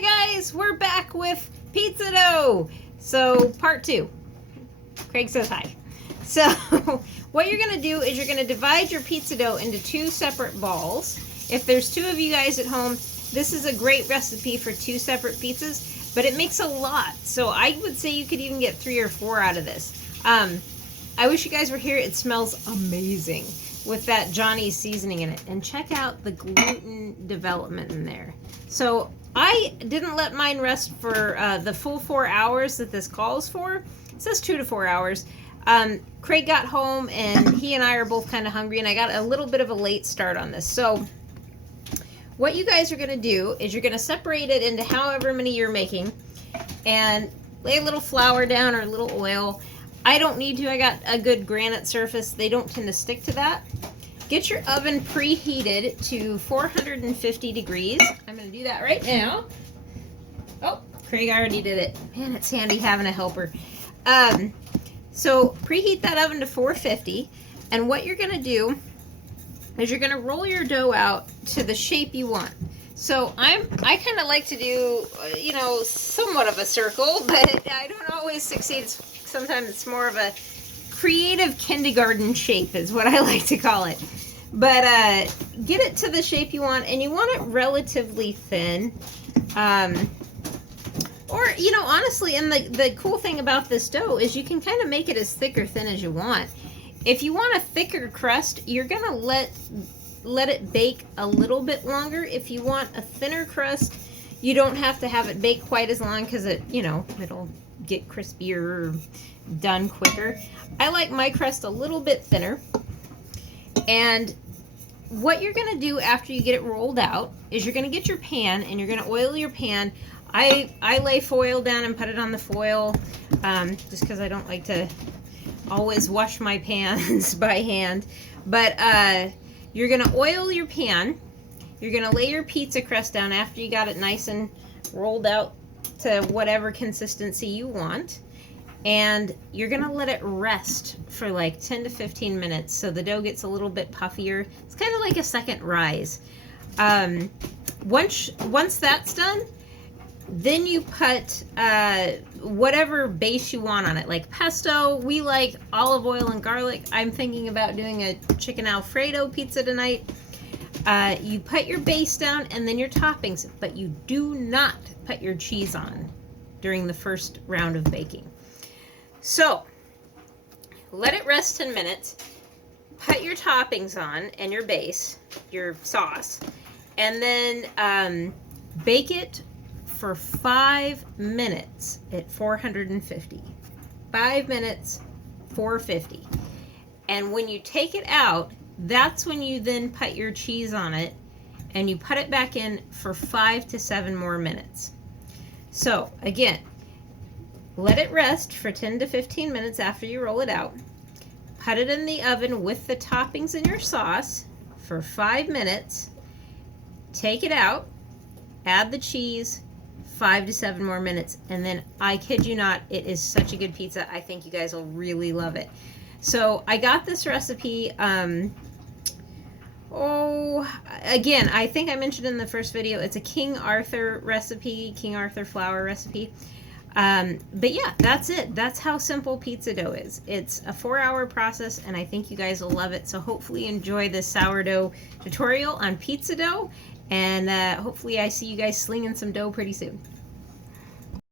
Hi guys, we're back with pizza dough. So part 2. Craig says hi. So what you're gonna do is you're gonna divide your pizza dough into 2 separate balls. If there's 2 of you guys at home, this is a great recipe for 2 separate pizzas, but it makes a lot. So I would say you could even get 3 or 4 out of this. I wish you guys were here. It smells amazing with that Johnny's seasoning in it. And check out the gluten development in there. So I didn't let mine rest for the full 4 hours that this calls for. It says 2 to 4 hours. Craig got home and he and I are both kind of hungry, and I got a little bit of a late start on this. So what you guys are going to do is you're going to separate it into however many you're making and lay a little flour down or a little oil. I don't need to. I got a good granite surface. They don't tend to stick to that. Get your oven preheated to 450 degrees. I'm going to do that right now. Oh, Craig already did it. Man, it's handy having a helper. So preheat that oven to 450, and what you're going to do is you're going to roll your dough out to the shape you want. So I kind of like to do, you know, somewhat of a circle, but I don't always succeed. Sometimes it's more of a creative kindergarten shape is what I like to call it. But get it to the shape you want, and you want it relatively thin. Or, you know, honestly, and the cool thing about this dough is you can kind of make it as thick or thin as you want. If you want a thicker crust, you're going to let it bake a little bit longer. If you want a thinner crust, you don't have to have it bake quite as long because it, you know, it'll get crispier, done quicker. I like my crust a little bit thinner. And what you're going to do after you get it rolled out is you're going to get your pan and you're going to oil your pan. I lay foil down and put it on the foil just because I don't like to always wash my pans by hand. But you're going to oil your pan. You're going to lay your pizza crust down after you got it nice and rolled out to whatever consistency you want. And you're going to let it rest for like 10 to 15 minutes so the dough gets a little bit puffier. It's kind of like a second rise. Once that's done, then you put whatever base you want on it, like pesto. We like olive oil and garlic. I'm thinking about doing a chicken Alfredo pizza tonight. You put your base down and then your toppings, but you do not put your cheese on during the first round of baking. So let it rest 10 minutes. Put your toppings on and your base, your sauce, and then bake it for 5 minutes at 450. 5 minutes, 450. And when you take it out, that's when you then put your cheese on it and you put it back in for 5 to 7 more minutes. So again, let it rest for 10 to 15 minutes after you roll it out. Put it in the oven with the toppings and your sauce for 5 minutes. Take it out, add the cheese, 5 to 7 more minutes, and then I kid you not, it is such a good pizza. I think you guys will really love it. So I got this recipe, again, I think I mentioned in the first video, it's a King Arthur recipe, King Arthur flour recipe. But yeah, that's it. That's how simple pizza dough is. It's a 4-hour process, and I think you guys will love it. So hopefully you enjoy this sourdough tutorial on pizza dough, and hopefully I see you guys slinging some dough pretty soon.